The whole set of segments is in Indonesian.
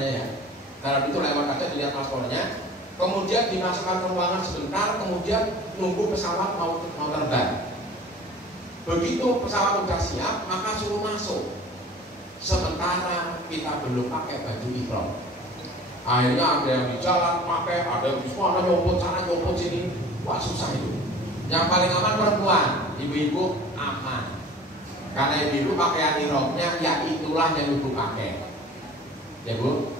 namanya ya. Dalam itu lewat aja dilihat paspornya, kemudian dimasukkan ke ruangan sebentar, kemudian nunggu pesawat mau terbang. Begitu pesawat sudah siap, maka suruh masuk. Sementara kita belum pakai baju ihram. Akhirnya ada yang di jalan pakai, ada yang di sana nyopot sana nyopot sini. Wah, susah itu. Yang paling aman perempuan, ibu-ibu aman. Karena ibu-ibu pakaian ihramnya ya itulah yang ibu pakai. Ya Bu.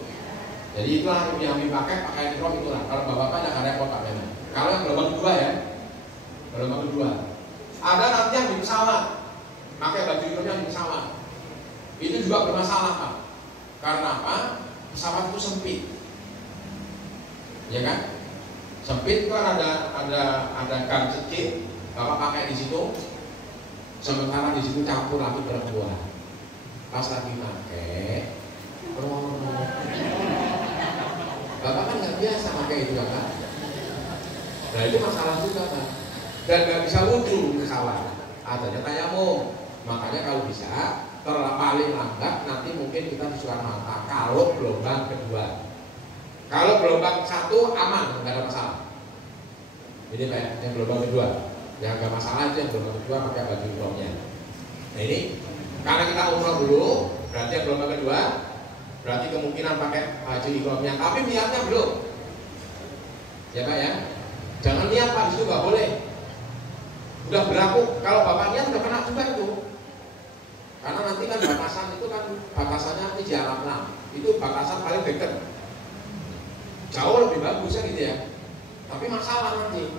Jadi itulah yang ibu pakai pakaian ihram itulah. Kalau bapak-bapak jangan repot pakainya. Kalau yang gelombang kedua ya, gelombang kedua. Ada nanti yang di pesawat, pakai baju ihramnya di pesawat. Itu juga bermasalah Pak. Karena apa? Pesawat itu sempit, ya kan? Sempit itu kan ada gang sedikit, bapak pakai di situ, sementara di situ campur lagi perempuan. Pas lagi pakai, bapak kan nggak biasa pakai itu kan? Nah itu masalah juga kan? Dan nggak bisa wudhu di pesawat, adanya tayamum. Makanya kalau bisa paling lambat nanti mungkin kita disuruh mata kalau gelombang kedua. Kalau gelombang satu aman, nggak ada masalah. Ini Pak, yang gelombang kedua, yang nggak masalah itu yang gelombang kedua pakai baju ihramnya. Nah ini karena kita umroh dulu, berarti yang gelombang kedua, berarti kemungkinan pakai baju ihramnya. Tapi niatnya belum, ya Pak ya. Jangan niat Pak, itu nggak boleh. Udah berlaku, kalau bapak niat udah kena juga itu. Karena nanti kan batasan itu kan batasannya nanti di alam enam. Itu batasan paling dekat. Jauh lebih bagus ya gitu ya. Tapi masalah nanti.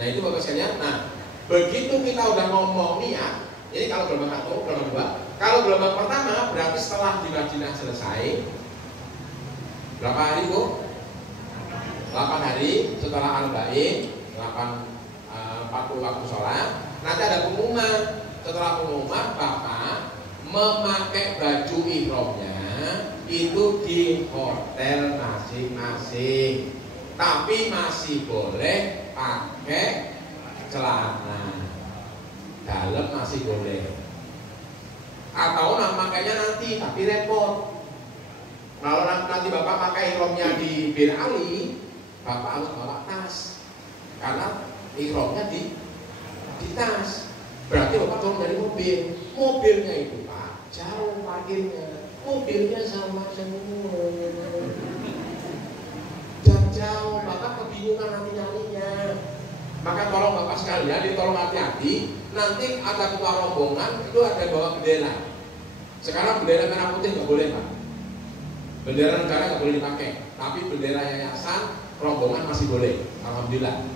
Nah itu bapak sekalian. Nah begitu kita udah ngomong niat, ini kalau gelombang satu, gelombang dua. Kalau gelombang pertama berarti setelah di Madinah selesai. Berapa hari Bu? 8 hari setelah Arba'in, 40 waktu sholat. Nanti ada pengumuman. Setelah pengumuman bapak memakai baju ihramnya itu di hotel masing-masing, tapi masih boleh pakai celana dalam, masih boleh. Atau makanya nanti tapi repot. Kalau nanti bapak pakai ihramnya di Bir Ali, bapak harus bawa tas karena ihramnya di tas. Berarti bapak turun dari mobil, mobilnya itu Pak jauh parkirnya, mobilnya sama semua dan jauh, bapak kebingungan nanti nyarinya. Maka tolong bapak sekalian, ditolong hati-hati. Nanti ada ketua rombongan itu ada bawa bendera. Sekarang bendera merah putih nggak boleh Pak, bendera negara nggak boleh dipakai, tapi bendera yayasan rombongan masih boleh, alhamdulillah.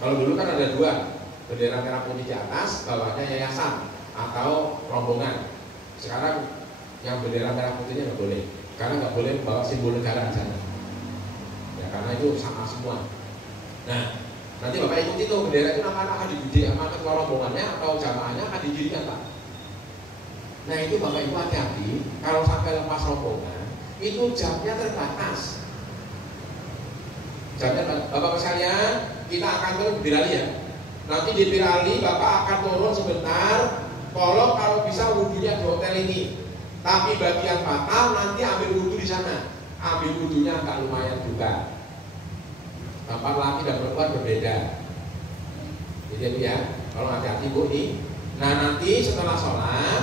Kalau dulu kan ada dua, bendera merah putih di atas, bawahnya yayasan atau rombongan. Sekarang yang bendera merah putihnya nggak boleh, karena nggak boleh membawa simbol negara di sana. Ya karena itu sama semua. Nah, nanti bapak ikut itu bendera itu akan dididik sama ketua rombongannya atau jamaahnya akan didirikan Pak. Nah itu bapak ibu hati-hati, kalau sampai lepas rombongan itu jamnya terbatas. Jamnya bapak sekalian, kita akan turun di Birali ya. Nanti di Birali bapak akan turun sebentar. Tolong kalau bisa wudhunya di hotel ini. Tapi bagian batal nanti ambil wudhu di sana. Ambil wudhunya agak lumayan juga. Bapak laki dan perempuan berbeda. Jadi ya, kalau hati-hati Bu nih. Nah nanti setelah sholat,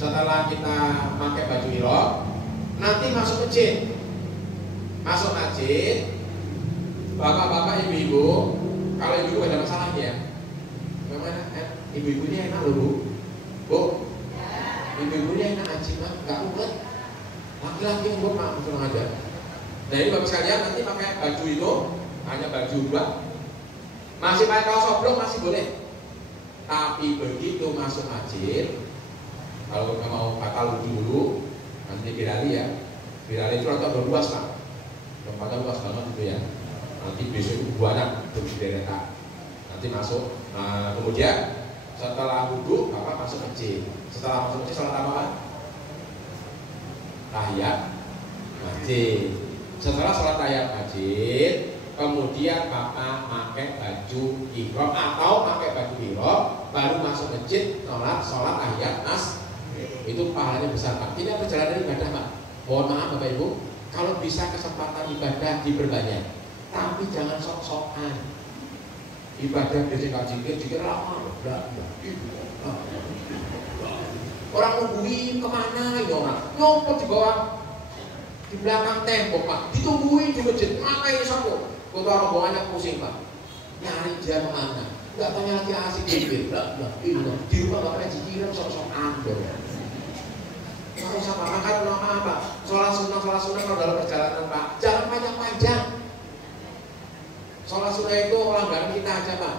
setelah kita pakai baju ihram, nanti masuk masjid. Masuk masjid, bapak-bapak, ibu-ibu. Kalau ibu ada masalahnya ya, bagaimana? Ibu-ibunya enak loh Bu. Ibu-ibunya enak aja mah, nggak ulet. Laki-laki yang buat mak langsung aja. Nah ini bapak sekalian nanti pakai baju itu hanya baju dua. Masih pakai kaos oblong masih boleh. Tapi begitu masuk masjid, kalau kita mau batal wudhu dulu, nanti Birali ya. Birali itu rata berluas Pak. Tempatnya luas banget itu ya. Nanti besok itu banyak berderetan. Nanti masuk. Nah, kemudian setelah wudhu, bapak masuk masjid. Setelah masuk masjid, salat apa Pak? Tahiyat masjid. Setelah salat tahiyat masjid, kemudian bapak pakai baju ihram atau pakai baju ihram, baru masuk masjid, sholat tahiyat masjid. Itu pahalanya besar Pak. Ini perjalanan ibadah Pak. Mohon maaf Bapak Ibu, kalau bisa kesempatan ibadah diperbanyak, tapi jangan sok-sokan. Ibadah biasanya jikir lama, orang nungguin kemana ini orang, nyopot di bawah, di belakang tembok Pak, ditungguin di masjid, mana ini satu, ketua rombongannya pusing Pak, nyari dia kemana, nggak tanya lagi asik jikir, di rumah nggak pernah jikiran sok-sokan. Nggak usah Pak, makan apa, sholat sunnah kalau dalam perjalanan Pak, jangan panjang-panjang. Sholat sunnah itu langganan kita aja Pak.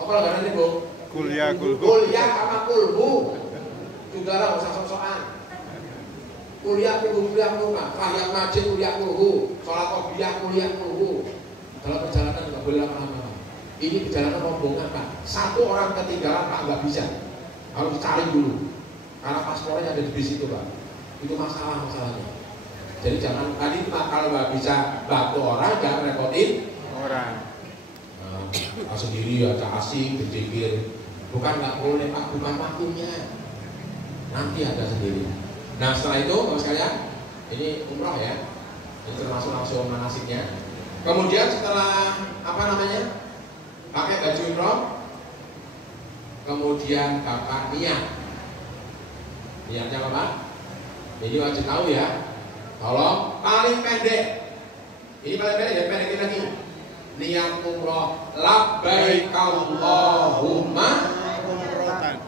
Apa langganan ini Bu? Kuliah sama kulhu. Sudahlah, usah sok-sokan. Kuliah kulhu Pak. Tahiyat masjid kuliah kulhu. Sholat qobliyah kuliah kulhu. Dalam perjalanan nggak boleh lama-lama. Ini perjalanan rombongan Pak. Satu orang ketinggalan Pak nggak bisa. Harus cari dulu. Karena paspornya ada di bis itu Pak. Itu masalahnya. Jadi jangan tadi Pak, kalau nggak bisa bantu orang, jangan repotin orang. Sendiri aja asing berpikir, bukan nggak boleh Pak, bukan waktunya. Nanti ada sendiri. Nah setelah itu Bapak sekalian, ini umroh ya, ini termasuk langsung manasiknya. Kemudian setelah pakai baju umroh, kemudian Bapak niatnya apa? Ini wajib tahu ya. Tolong paling pendek. Ini paling pendek ya, pendekin lagi. Niat umroh labbaik Allahumma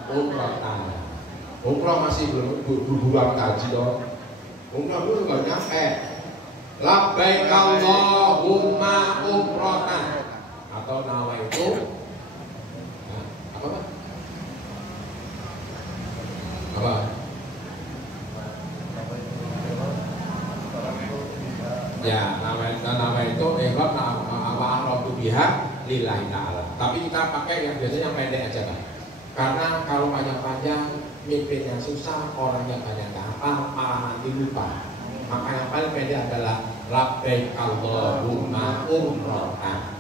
umrotan. Umroh masih belum buruan haji dong. Umroh dulu nggak nyampe. Labbaik Allahumma umrotan. Atau nama itu apa Pak? Apa? Ya, nama itu apa biha lillahi ta'ala. Tapi kita pakai yang biasanya pendek aja Pak. Karena kalau panjang-panjang mimpinnya susah, orangnya banyak hafal, malah nanti lupa. Maka yang paling pendek adalah labbaik Allahumma umrotan.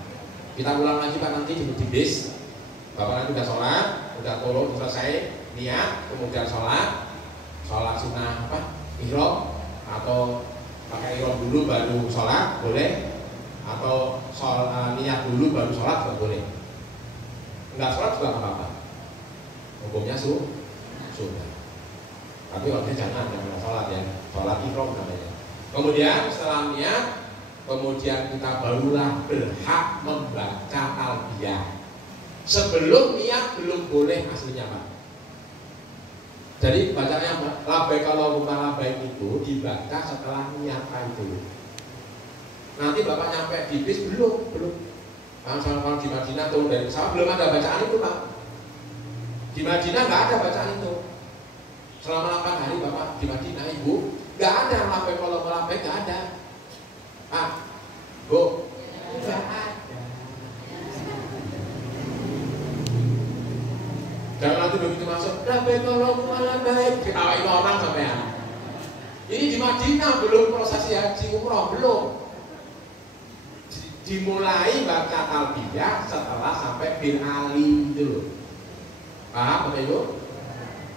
Kita ulang lagi Pak nanti di bis. Bapak nanti udah sholat, udah turun selesai niat, kemudian sholat sunnah ihram atau pakai ihram dulu baru sholat boleh, atau niat dulu baru sholat juga boleh. Enggak sholat juga nggak apa-apa, hukumnya sudah. Tapi waktunya jangan sholat ya, sholat ihram namanya. Kemudian setelah niat, kemudian kita barulah berhak membaca talbiyah. Sebelum niat belum boleh aslinya Pak. Jadi bacanya labbaik Allahumma labbaik itu dibaca setelah niat itu. Nanti Bapak nyampe di bis belum. Kalau di Madinah turun dari pesawat belum ada bacaan itu Pak. Di Madinah nggak ada bacaan itu. Selama 8 hari Bapak di Madinah Ibu nggak ada labbaik Allahumma labbaik, nggak ada. Pak, Bu, nggak ada. Jangan nanti begitu masuk, labbaik Allahumma labbaik, ketawain orang sampean. Ini di Madinah belum prosesi haji umroh, belum. Dimulai baca talbiyah setelah sampai bin Ali dulu. Paham Bapak Ibu?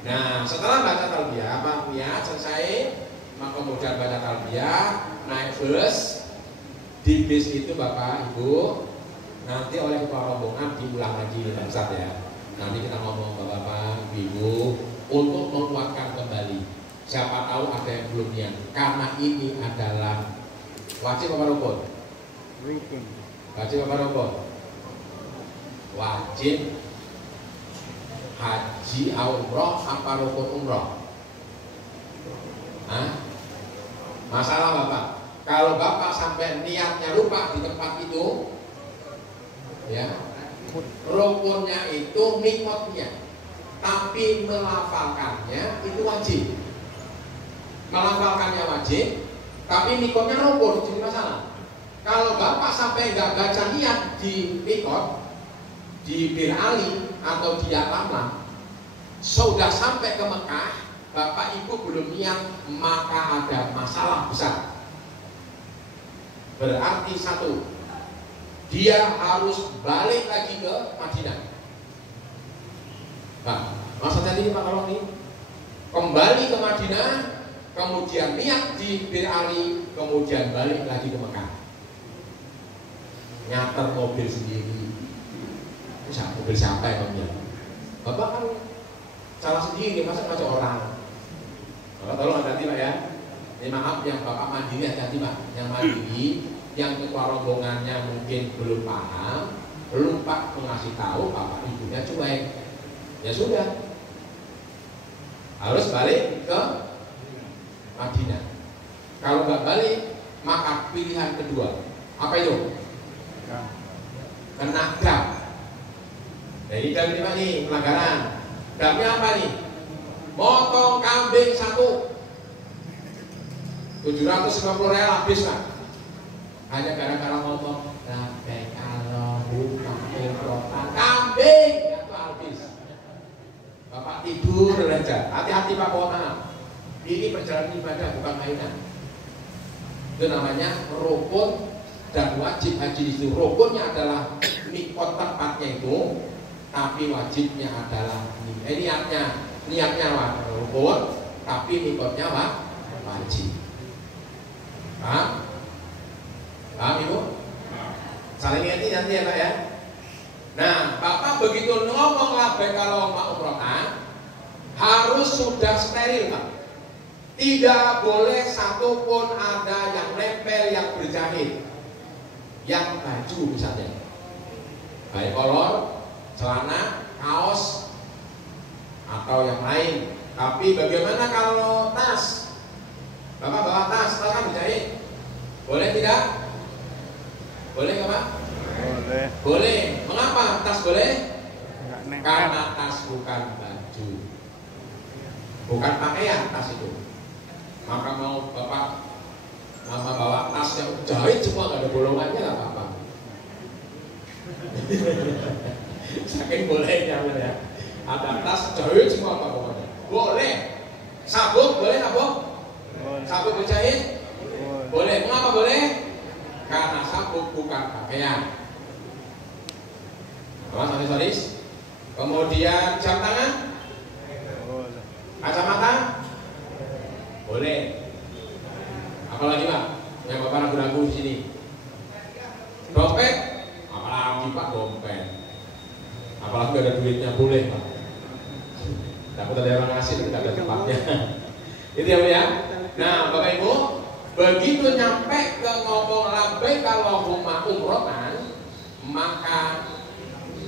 Nah, setelah baca talbiyah, Pak niat selesai, maka kemudian baca talbiyah, naik bus. Di bis itu Bapak Ibu nanti oleh ketua rombongan diulang lagi Pak Ustadz ya. Nanti kita ngomong Bapak Ibu untuk menguatkan kembali. Siapa tahu ada yang belum niat. Karena ini adalah wajib apa rukun? Wajib apa rukun? Wajib haji umroh apa rukun umroh? Masalah Bapak. Kalau Bapak sampai niatnya lupa di tempat itu, ya. Rukunnya itu mikotnya, tapi melafalkannya itu wajib. Melafalkannya wajib, tapi mikotnya rukun, jadi masalah. Kalau Bapak sampai nggak baca niat di mikot, di Bir Ali atau di Yatamlam, sudah sampai ke Mekah, Bapak Ibu belum niat, maka ada masalah besar. Berarti satu, dia harus balik lagi ke Madinah. Nah, maksudnya ini Pak kalau ini kembali ke Madinah, kemudian niat di Bir Ali, kemudian balik lagi ke Mekah. Nyater mobil sendiri. Mobil siapa ya Bang? Bapak kan salah sendiri, masa ngajak orang. Bapak tolong hati-hati Pak ya. Ini maaf yang Bapak mandiri hati-hati Pak. Yang mandiri, yang ketua rombongannya mungkin belum paham, lupa mengasih tahu Bapak ibunya cuek. Ya sudah, harus balik ke Madinah. Kalau nggak balik, maka pilihan kedua apa itu? Kena dam. Jadi dam ini Pak nih pelanggaran. Damnya apa nih? Motong kambing 1, 750 real habis Pak. Hanya gara-gara motong sampai kalau bukan umrohan kambing itu habis. Bapak tidur aja. Hati-hati Pak, mohon maaf. Ini perjalanan ibadah bukan mainan. Itu namanya rukun dan wajib haji di situ. Rukunnya adalah mikot tempatnya itu, tapi wajibnya adalah niatnya rukun, tapi mikotnya wajib. Paham? Paham Ibu? Saling ngerti nanti ya Pak ya. Nah, Bapak begitu ngomong labbaik Allahumma umrohan, harus sudah steril Pak. Tidak boleh satupun ada yang nempel, yang berjahit, yang baju misalnya, baik kolor, celana, kaos, atau yang lain. Tapi bagaimana kalau tas? Bapak bawa tas kan berjahit, boleh tidak? Boleh nggak Pak? Boleh. Boleh. Mengapa tas boleh? Karena tas bukan baju, bukan pakaian tas itu. Maka mau Bapak mama bawa tas yang jahit semua nggak ada bolongannya nggak apa-apa. Saking bolehnya ya. Ada tas jahit semua apa pokoknya. Boleh. Sabuk boleh sabuk? Sabuk berjahit? Boleh. Mengapa boleh? Karena sabuk bukan pakaian. Sorry. Kemudian jam tangan? Kacamata? Boleh. Apalagi Pak? Yang Bapak ragu-ragu di sini. Dompet? Apalagi Pak dompet? Apalagi gak ada duitnya, boleh Pak. Takut ada orang ngasih, kita ada tempatnya. Itu ya Pak ya. Nah Bapak Ibu, begitu nyampe ke ngomong labbaik Allahumma umrohan, maka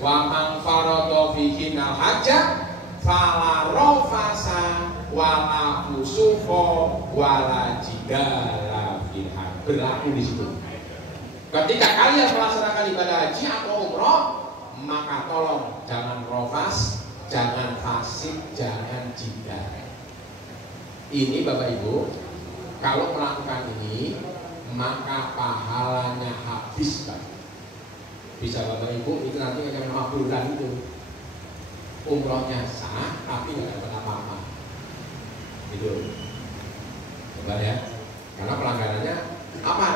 wa man farada fihi al hajjah fala rafasa wala fusuqa wala jidala fil hajj. Berlaku di situ. Ketika kalian melaksanakan ibadah haji atau umroh, maka tolong jangan rafas, jangan fasik, jangan jidal. Ini Bapak Ibu, kalau melakukan ini maka pahalanya habis Pak. Bisa Bapak Ibu itu nanti akan 5 bulan itu umrohnya sah tapi nggak dapat apa-apa. Gitu. Coba ya. Karena pelanggarannya apa?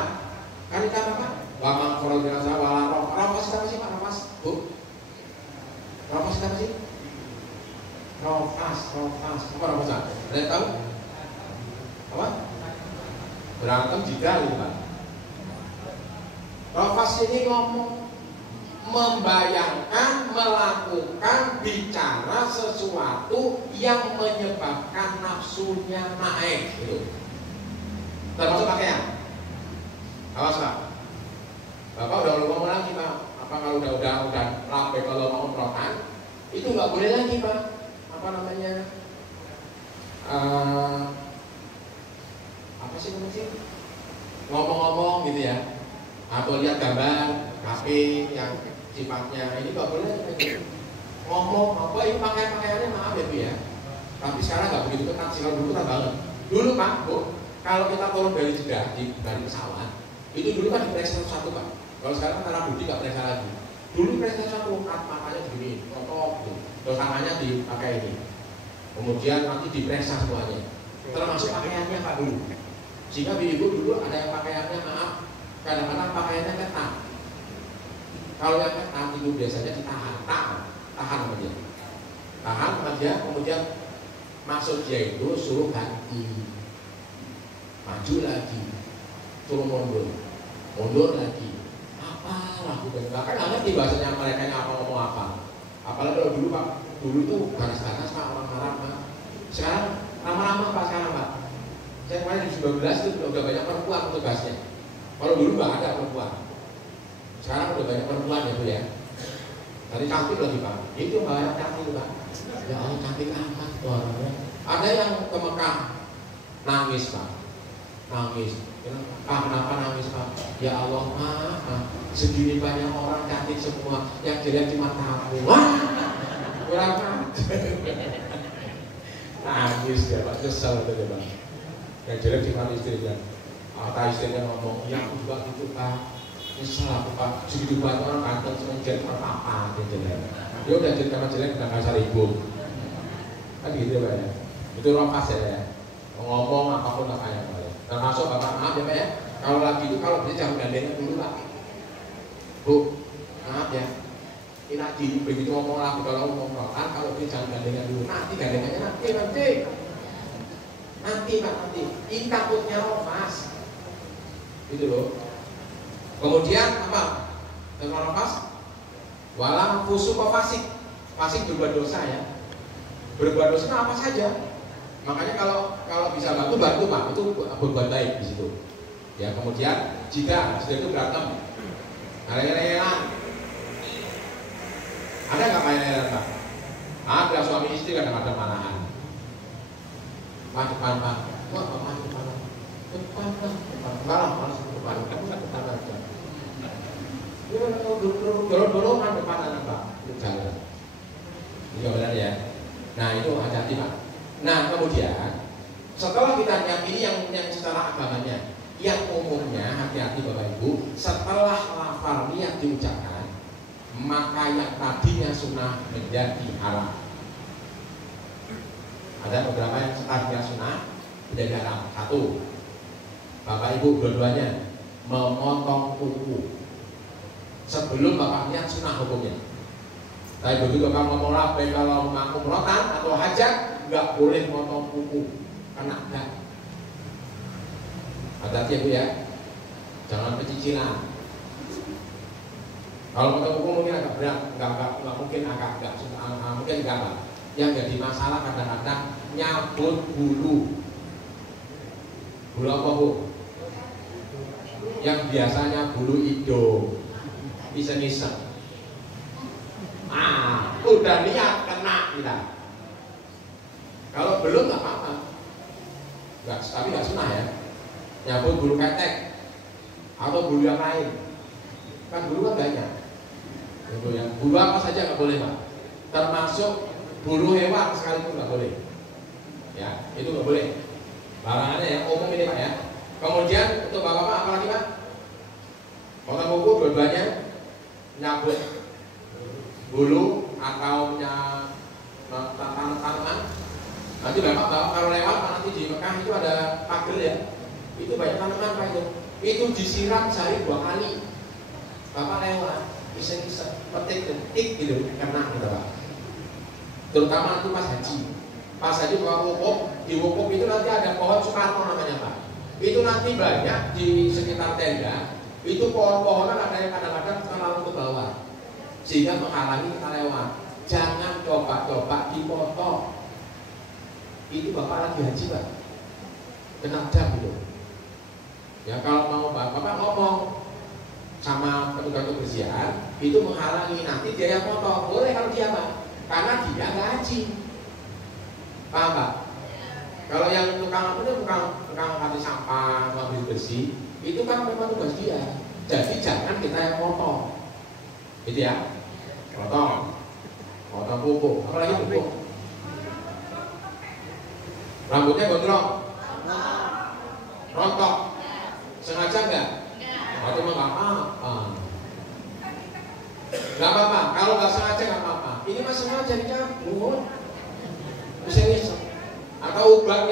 Kan kita apa? Wamang korobinasa wala rafas apa sih Pak? Rafas Bu? Rafas apa sih? Rafas apa rafas? Ada yang tahu? Apa? Berantem jidal itu Pak. Rafas ini ngomong membayangkan, melakukan, bicara sesuatu yang menyebabkan nafsunya naik gitu. Termasuk pakaian. Awas Pak. Bapak udah ngomong lagi Pak. Apa kalau udah lambe kalau mau umrohan itu nggak boleh lagi Pak. Apa namanya? Apa sih namanya? Ngomong-ngomong gitu ya. Atau lihat gambar HP yang sifatnya ini nggak boleh ngomong apa ini pakaiannya maaf ya Bu ya. Tapi sekarang nggak begitu ketat sih, kalau dulu ketat banget. Dulu Pak Bu, kalau kita turun dari Jeddah dari pesawat itu dulu kan diperiksa satu Pak. Kalau sekarang karena budi nggak periksa lagi. Dulu periksa satu, matanya begini, kotor, terus tangannya dipakai ini. Kemudian nanti diperiksa semuanya, termasuk pakaiannya Pak dulu. Sehingga ibu dulu ada yang pakaiannya maaf, kadang-kadang pakaiannya ketat. Kalau yang ketat itu biasanya ditahan, tahan sama dia, kemudian maksud dia itu suruh ganti. maju lagi, turun mundur lagi. Apa lagu dan bahkan nggak ngerti bahasanya mereka apa ngomong apa. Apalagi kalau dulu Pak, dulu tuh ganas-ganas Pak, orang Arab Pak. Sekarang lama-lama Pak, sekarang Pak. Saya kemarin di 19 itu udah banyak perempuan tugasnya. Kalau dulu nggak ada perempuan. Sekarang udah banyak perempuan ya Bu ya. Tadi cantik lagi Pak. Itu banyak cantik Pak. Ya Allah cantik amat orangnya. Ada yang ke Mekah nangis Pak. Nangis. Kenapa nangis Pak? Ya Allah maaf. Segini banyak orang cantik semua, yang jelek cuma kamu. Wah, kurang nangis dia Pak, kesel itu dia Pak. Yang jelek cuma istrinya. Kata istrinya ngomong, ya aku juga gitu Pak. Nyesel aku Pak, segitu banyak orang ganteng cuma jelek apa gitu ya. Dia udah jelek karena jelek udah nggak usah ribut. Kan gitu Pak ya. Itu rokas ya. Ngomong apapun lah kayak Pak ya. Termasuk Bapak maaf ya Pak ya. Kalau lagi itu kalau bisa jangan gandengan dulu Pak. Bu, maaf ya. Ini nanti begitu ngomong lagu kalau ngomong Quran, kalau dia jangan gandengan dulu. Nanti gandengannya nanti. Nanti Pak nanti. Ini takutnya rokas. Gitu loh. Kemudian apa? Dengan rokas, walang fusuq fasik. Fasik berbuat dosa ya. Berbuat dosa apa saja. Makanya kalau bisa bantu Pak, itu berbuat baik di situ. Ya kemudian jika sudah itu berantem, ada nggak main Pak? Ada suami istri kadang-kadang malahan. Pak depan Pak, wah Pak depan aja. Dorong-dorongan depan Pak, itu jalan. Ini benar ya. Nah itu hati-hati Pak. Nah kemudian setelah kita yakini yang secara agamanya, yang umumnya hati-hati Bapak Ibu, setelah lafal niat diucapkan, maka yang tadinya sunnah menjadi haram. Ada beberapa yang tadinya sunnah menjadi haram. Satu, Bapak Ibu dua-duanya memotong kuku. Sebelum Bapak niat sunnah hukumnya. Tapi begitu Bapak ngomong labbaik Allahumma umratan atau hajat, nggak boleh motong kuku, kena dak. Hati-hati ya Bu ya, jangan pecicilan. Kalau motong kuku mungkin agak berat, nggak mungkin mungkin enggak lah. Yang jadi masalah kadang-kadang nyabut bulu. Bulu apa Bu? Yang biasanya bulu hidung, iseng-iseng. Udah niat kena kita. Kalau belum nggak apa-apa. Tapi nggak sunnah ya. Nyabut bulu ketek atau bulu yang lain. Kan bulu kan banyak. Bulu apa saja nggak boleh Pak. Termasuk bulu hewan sekalipun nggak boleh. Ya, itu nggak boleh. Larangannya yang umum ini Pak ya. Kemudian untuk bapak-bapak apa lagi Pak? Potong kuku dua-duanya, nyabut bulu atau tanaman. Nanti bapak kalau lewat nanti di Mekah itu ada pagar ya. Itu banyak tanaman Pak itu. Itu disiram sehari 2 kali. Bapak lewat, iseng-iseng petik detik gitu, kena gitu Pak. Terutama itu pas haji. Pas haji kalau wukuf, di wukuf itu nanti ada pohon Soekarno namanya Pak. Itu nanti banyak di sekitar tenda. Itu pohon-pohonan ada yang kadang-kadang terlalu ke bawah sehingga menghalangi kita lewat. Jangan coba-coba dipotong. Itu Bapak lagi haji Pak, kena dam gitu. Ya kalau mau Bapak ngomong sama petugas kebersihan, itu menghalangi nanti dia yang potong. Boleh kalau dia Pak, karena dia nggak haji. Paham Pak? Kalau yang tukang angkat sampah, tukang bersih, itu kan memang tugas dia. Jadi jangan kita yang potong, gitu ya. Potong kuku, apalagi kuku. Rambutnya gondrong, rontok, sengaja enggak? Atau memang nggak apa-apa. Nggak apa-apa, kalau nggak sengaja nggak apa-apa. Ini mah sengaja dicabut, bisa atau ubat